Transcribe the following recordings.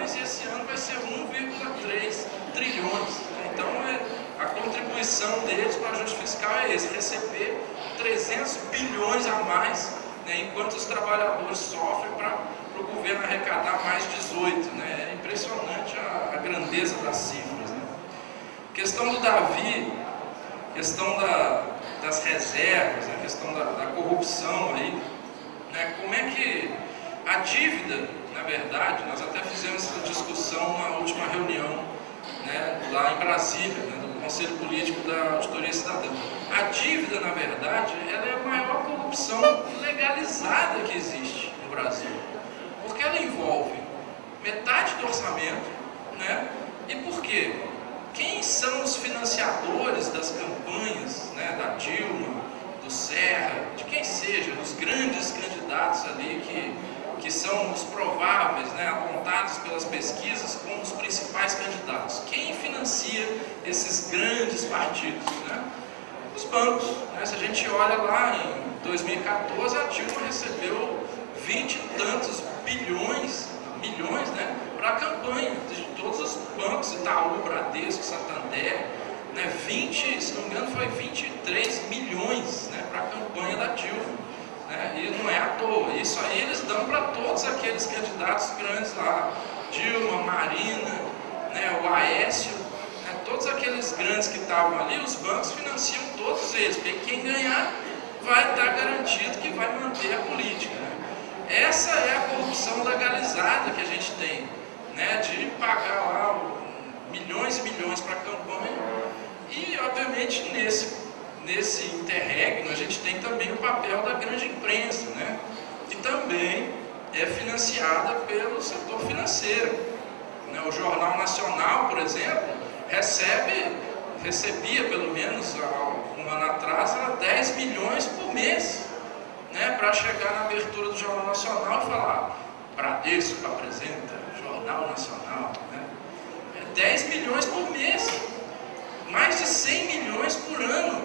bilhões e esse ano vai ser 1,3 trilhões. Então, a contribuição deles para o ajuste fiscal é esse, receber 300 bilhões a mais, né, enquanto os trabalhadores sofrem para o governo arrecadar mais 18. Né? É impressionante a grandeza das cifras. Né? Questão do Davi, questão das reservas, a questão da corrupção aí, né? Como é que a dívida, na verdade, nós até fizemos essa discussão na última reunião, né, lá em Brasília, né, do Conselho Político da Auditoria Cidadã. A dívida, na verdade, ela é a maior corrupção legalizada que existe no Brasil, porque ela envolve metade do orçamento, né? E por quê? Quem são os financiadores das campanhas, né, da Dilma, do Serra, de quem seja, dos grandes candidatos ali que são os prováveis, né, apontados pelas pesquisas como os principais candidatos? Quem financia esses grandes partidos? Né? Os bancos. Né? Se a gente olha lá em 2014, a Dilma recebeu 20 e tantos milhões, né, para a campanha de todos os bancos, Itaú, Bradesco, Santander, né, se não me engano foi 23 milhões, né, para a campanha da Dilma, né, e não é à toa, isso aí eles dão para todos aqueles candidatos grandes lá, Dilma, Marina, né, o Aécio, né, todos aqueles grandes que estavam ali, os bancos financiam todos eles, porque quem ganhar vai estar garantido que vai manter a política. Né. Essa é a corrupção legalizada que a gente tem, né, de pagar lá milhões e milhões para a campanha. E, obviamente, nesse interregno, a gente tem também o papel da grande imprensa, né, que também é financiada pelo setor financeiro. Né, o Jornal Nacional, por exemplo, recebia, pelo menos há um ano atrás, 10 milhões por mês, né, para chegar na abertura do Jornal Nacional e falar: Bradesco apresenta Jornal Nacional. Né? 10 milhões por mês, mais de 100 milhões por ano,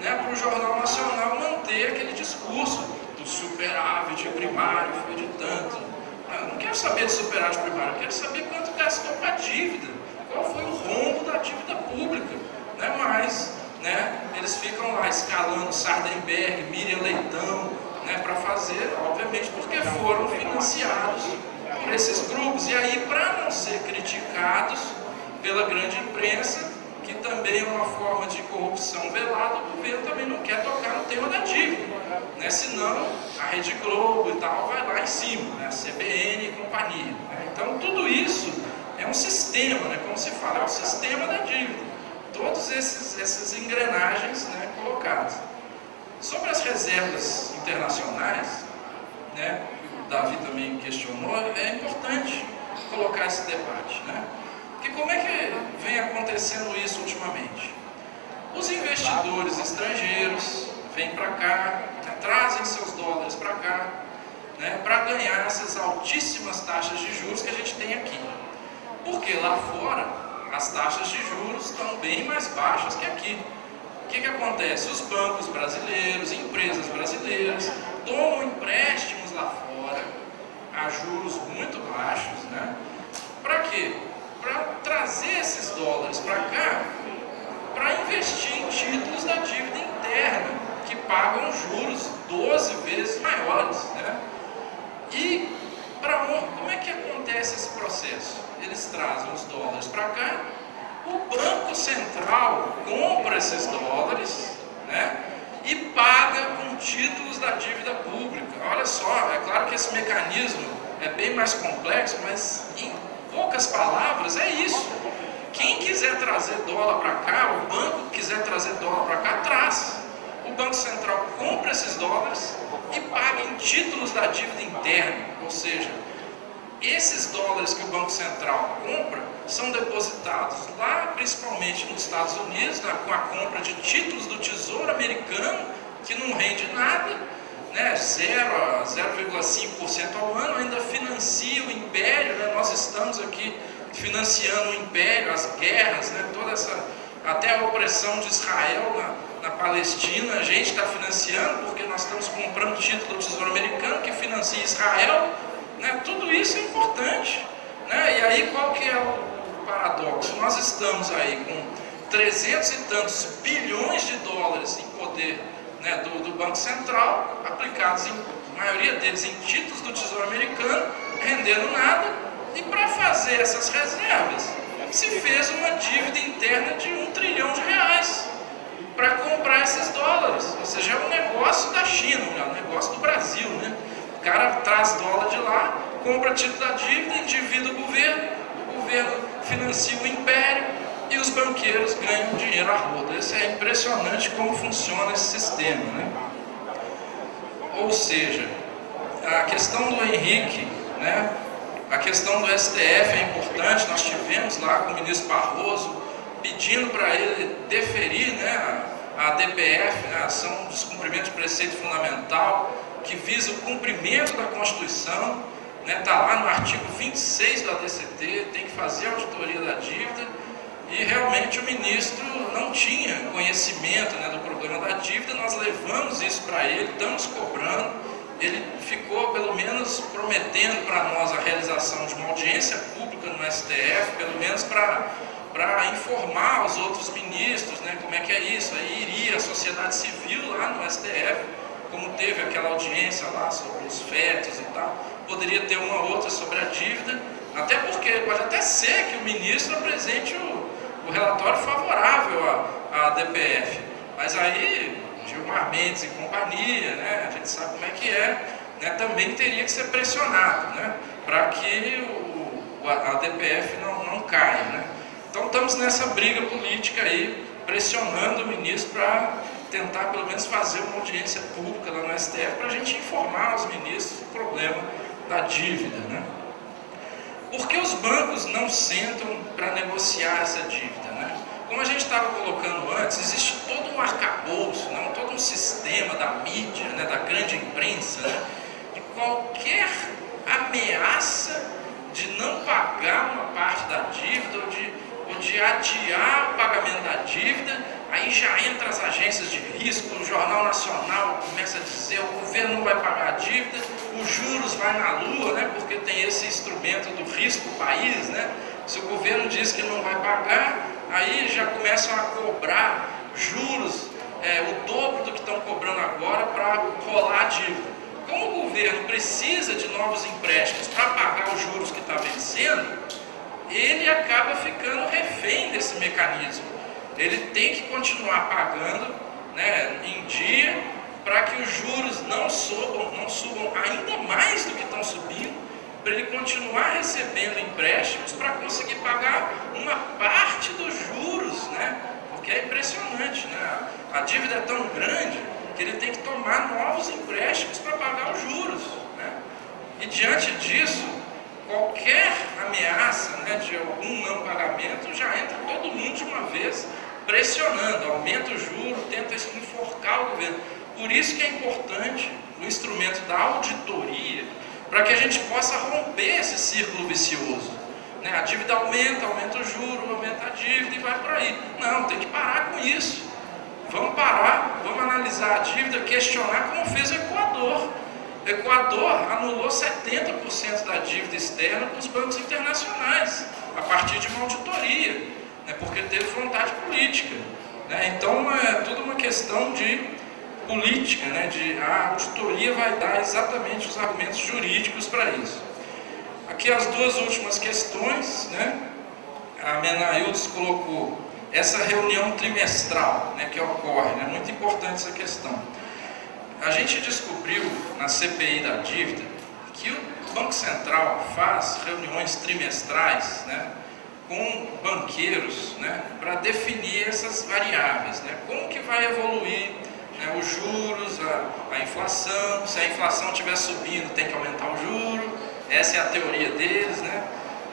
né, para o Jornal Nacional manter aquele discurso do superávit primário foi de tanto. Eu não quero saber de superávit primário, eu quero saber quanto gastou com a dívida, qual foi o rombo da dívida pública. Né? Mas, né, eles ficam lá escalando Sardenberg, Miriam Leitão, né, para fazer, obviamente, porque foram financiados por esses grupos. E aí, para não ser criticados pela grande imprensa, que também é uma forma de corrupção velada, o governo também não quer tocar no tema da dívida, né? Senão a Rede Globo e tal vai lá em cima, né? A CBN e companhia. Né? Então tudo isso é um sistema, né? Como se fala, é o sistema da dívida. Todas essas engrenagens, né, colocadas. Sobre as reservas internacionais, né, o Davi também questionou, é importante colocar esse debate, né? Porque como é que vem acontecendo isso ultimamente? Os investidores estrangeiros vêm para cá, né, trazem seus dólares para cá, né, para ganhar essas altíssimas taxas de juros que a gente tem aqui. Porque lá fora as taxas de juros estão bem mais baixas que aqui. O que acontece? Os bancos brasileiros, empresas brasileiras, tomam empréstimos lá fora a juros muito baixos, né? Para quê? Para trazer esses dólares para cá, para investir em títulos da dívida interna, que pagam juros 12 vezes maiores, né? E como é que acontece esse processo? Eles trazem os dólares para cá, o Banco Central compra esses dólares, né, e paga com títulos da dívida pública. Olha só, é claro que esse mecanismo é bem mais complexo, mas em poucas palavras é isso. Quem quiser trazer dólar para cá, o banco que quiser trazer dólar para cá, traz. O Banco Central compra esses dólares e paga em títulos da dívida interna, ou seja, esses dólares que o Banco Central compra são depositados lá, principalmente nos Estados Unidos, com a compra de títulos do Tesouro Americano, que não rende nada, né, 0 a 0,5% ao ano, ainda financia o império, né, nós estamos aqui financiando o império, as guerras, né, toda essa, até a opressão de Israel na Palestina, a gente está financiando, porque nós estamos comprando título do Tesouro Americano, que financia Israel, né, tudo isso é importante. Né? E aí qual que é o paradoxo? Nós estamos aí com 300 e tantos bilhões de dólares em poder, né, do Banco Central, aplicados, a maioria deles em títulos do Tesouro Americano, rendendo nada, e para fazer essas reservas, se fez uma dívida interna de R$1 trilhão para comprar esses dólares. Ou seja, é um negócio da China, é um negócio do Brasil, né? O cara traz dólar de lá, compra título da dívida, endivida o governo financia o império e os banqueiros ganham dinheiro a roda. Isso é impressionante como funciona esse sistema, né? Ou seja, a questão do Henrique, né? A questão do STF é importante. Nós tivemos lá com o ministro Barroso pedindo para ele deferir, né, a DPF, né, a ação de descumprimento de preceito fundamental, que visa o cumprimento da Constituição, né, está lá no artigo 26 do ADCT, tem que fazer a auditoria da dívida, e realmente o ministro não tinha conhecimento, né, do problema da dívida. Nós levamos isso para ele, estamos cobrando. Ele ficou, pelo menos, prometendo para nós a realização de uma audiência pública no STF, pelo menos para informar os outros ministros, né, como é que é isso. Aí iria a sociedade civil lá no STF, como teve aquela audiência lá sobre os fetos e tal, poderia ter uma outra sobre a dívida, até porque pode até ser que o ministro apresente o relatório favorável à DPF, mas aí Gilmar Mendes e companhia, né, a gente sabe como é que é, né, também teria que ser pressionado, né, para que a DPF não caia, né. Então estamos nessa briga política aí, pressionando o ministro para tentar pelo menos fazer uma audiência pública lá no STF para a gente informar os ministros do problema da dívida, né. Por que os bancos não sentam para negociar essa dívida, né? Como a gente estava colocando antes, existe todo um arcabouço, né? Todo um sistema da mídia, né? Da grande imprensa, né? De qualquer ameaça de não pagar uma parte da dívida ou de adiar o pagamento da dívida, aí já entra as agências de risco, o Jornal Nacional começa a dizer: o governo não vai pagar a dívida, os juros vai na lua, né? Porque tem esse instrumento do risco país, né? Se o governo diz que não vai pagar, aí já começam a cobrar juros, o dobro do que estão cobrando agora para rolar a dívida. Como o governo precisa de novos empréstimos para pagar os juros que está vencendo, ele acaba ficando refém desse mecanismo. Ele tem que continuar pagando, né, em dia, para que os juros não subam ainda mais do que estão subindo, para ele continuar recebendo empréstimos para conseguir pagar uma parte dos juros, né? Porque é impressionante, né? A dívida é tão grande que ele tem que tomar novos empréstimos para pagar os juros, né? E diante disso, qualquer ameaça, né, de algum não pagamento, já entra todo mundo de uma vez pressionando, aumenta o juro, tenta enforcar o governo. Por isso que é importante o instrumento da auditoria, para que a gente possa romper esse círculo vicioso, né? A dívida aumenta o juro, aumenta a dívida e vai por aí. Não, tem que parar com isso. Vamos parar, vamos analisar a dívida, questionar como fez o Equador. O Equador anulou 70% da dívida externa com os bancos internacionais, a partir de uma auditoria, né? Porque teve vontade política, né? Então é tudo uma questão de política, né? A auditoria vai dar exatamente os argumentos jurídicos para isso. Aqui as duas últimas questões, né? A Menaildes colocou essa reunião trimestral, né, que ocorre, né? Muito importante essa questão. A gente descobriu na CPI da dívida que o Banco Central faz reuniões trimestrais, né, com banqueiros, né, para definir essas variáveis, né? Como que vai evoluir, né, os juros, a inflação. Se a inflação estiver subindo, tem que aumentar o juro. Essa é a teoria deles, né?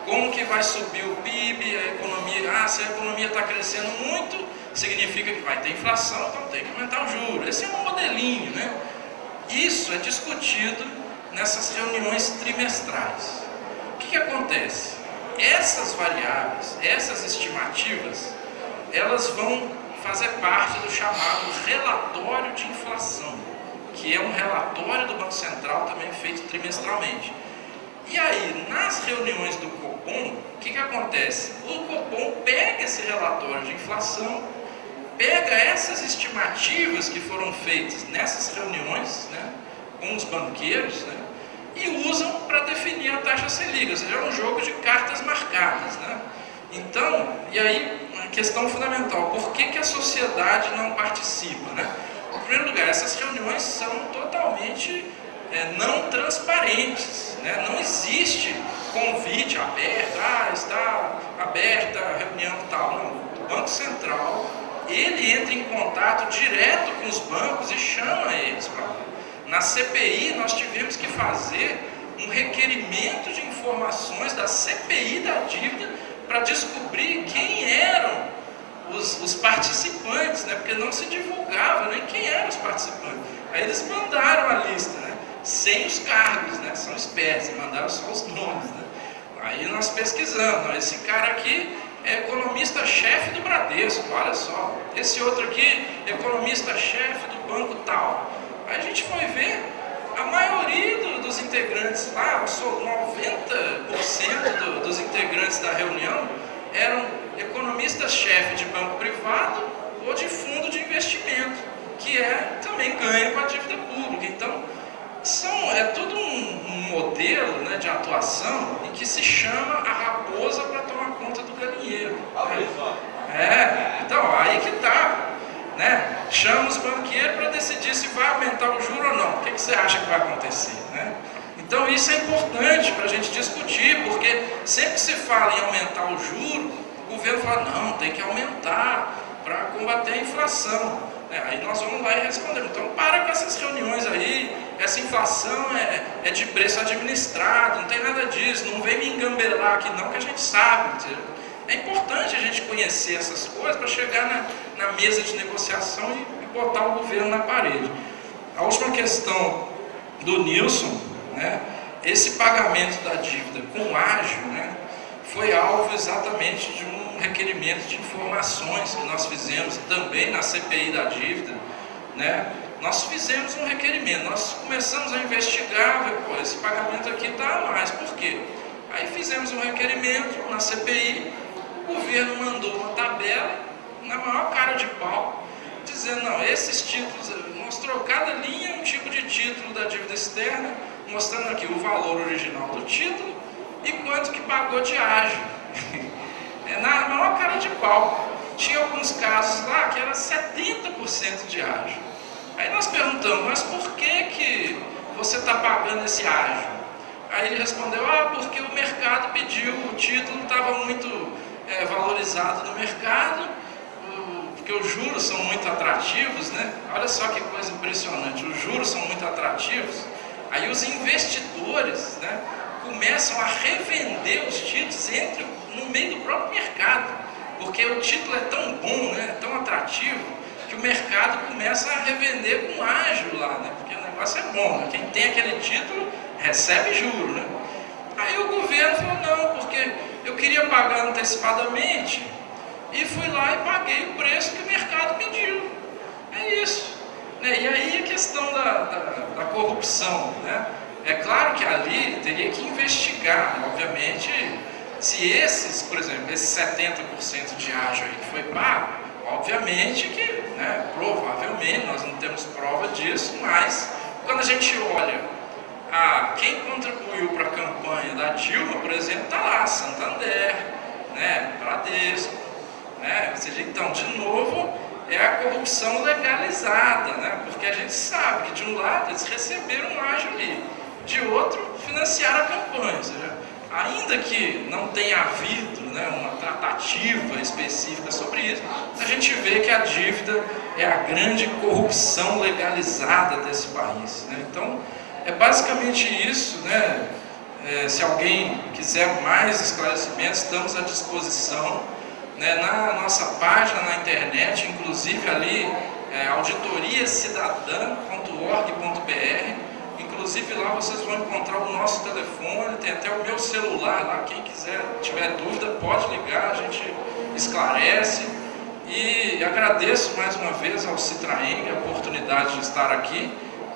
Como que vai subir o PIB, a economia? Se a economia está crescendo muito, significa que vai ter inflação, então tem que aumentar o juro. Esse é um modelinho, né? Isso é discutido nessas reuniões trimestrais. O que acontece? Essas variáveis, essas estimativas, elas vão fazer parte do chamado relatório de inflação, que é um relatório do Banco Central também feito trimestralmente. E aí, nas reuniões do Copom, o que acontece? O Copom pega esse relatório de inflação, pega essas estimativas que foram feitas nessas reuniões, né, com os banqueiros, né, e usam para definir a taxa Selic, ou seja, é um jogo de cartas marcadas, né? Então, e aí, uma questão fundamental, por que a sociedade não participa, né? Em primeiro lugar, essas reuniões são totalmente não transparentes, né? Não existe convite aberto, está aberta a reunião e tal, não. O Banco Central, ele entra em contato direto com os bancos e chama eles para lá. Na CPI, nós tivemos que fazer um requerimento de informações da CPI da dívida para descobrir quem eram os participantes, né? Porque não se divulgava nem quem eram os participantes. Aí eles mandaram a lista, né? Sem os cargos, né? São espécies, mandaram só os nomes, né? Aí nós pesquisamos, esse cara aqui é economista-chefe do Bradesco, olha só. Esse outro aqui, economista-chefe do banco tal. Aí a gente foi ver, a maioria dos integrantes lá, 90% dos integrantes da reunião eram economistas-chefe de banco privado ou de fundo de investimento, que também ganha com a dívida pública. Então, é tudo um modelo, né, de atuação em que se chama a raposa para tomar conta do galinheiro. Então, aí que está. Né? Chama os banqueiros para decidir se vai aumentar o juro ou não. O que você acha que vai acontecer? Né? Então isso é importante para a gente discutir, porque sempre que se fala em aumentar o juro, o governo fala, não, tem que aumentar para combater a inflação. Aí nós vamos lá e respondemos, então para com essas reuniões aí, essa inflação é de preço administrado, não tem nada disso, não vem me engambelar aqui não, que a gente sabe. É importante a gente conhecer essas coisas para chegar na mesa de negociação e botar o governo na parede. A última questão do Nilson, né, esse pagamento da dívida com ágio, né, foi alvo exatamente de um requerimento de informações que nós fizemos também na CPI da dívida, né. Nós fizemos um requerimento, nós começamos a investigar, pô, esse pagamento aqui está a mais, por quê? Aí fizemos um requerimento na CPI, o governo mandou uma tabela, na maior cara de pau, dizendo, não, esses títulos, mostrou cada linha um tipo de título da dívida externa, mostrando aqui o valor original do título e quanto que pagou de ágio. Na maior cara de pau. Tinha alguns casos lá que era 70% de ágio. Aí nós perguntamos, mas por que você está pagando esse ágio? Aí ele respondeu, porque o mercado pediu, o título estava muito valorizado no mercado, porque os juros são muito atrativos, né? Olha só que coisa impressionante, os juros são muito atrativos, aí os investidores, né, começam a revender os títulos no meio do próprio mercado, porque o título é tão bom, né, tão atrativo, que o mercado começa a revender com ágio lá, né, porque o negócio é bom, né? Quem tem aquele título recebe juro, né? Aí o governo falou, não, porque eu queria pagar antecipadamente e fui lá e paguei o preço que o mercado pediu. É isso. Né? E aí a questão da corrupção, né? É claro que ali teria que investigar, obviamente, se por exemplo, esses 70% de ágio aí que foi pago, obviamente que, né, provavelmente, nós não temos prova disso, mas quando a gente olha quem contribuiu para a campanha da Dilma, por exemplo, está lá, Santander, né, Bradesco, né? Ou seja, então, de novo, é a corrupção legalizada, né? Porque a gente sabe que de um lado eles receberam um ágio ali, de outro financiaram a campanha, ou seja, ainda que não tenha havido, né, uma tratativa específica sobre isso, a gente vê que a dívida é a grande corrupção legalizada desse país, né? Então, é basicamente isso, né? Se alguém quiser mais esclarecimentos, estamos à disposição, né? Na nossa página na internet, inclusive ali, auditoriacidadã.org.br, inclusive lá vocês vão encontrar o nosso telefone, tem até o meu celular lá, quem tiver dúvida pode ligar, a gente esclarece. E agradeço mais uma vez ao Citraeng a oportunidade de estar aqui.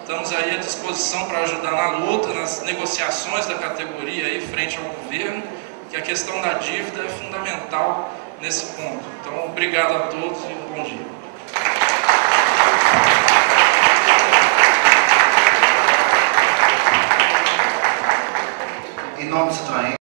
Estamos aí à disposição para ajudar na luta, nas negociações da categoria aí frente ao governo, que a questão da dívida é fundamental nesse ponto. Então, obrigado a todos e um bom dia. Em nome do Citroën.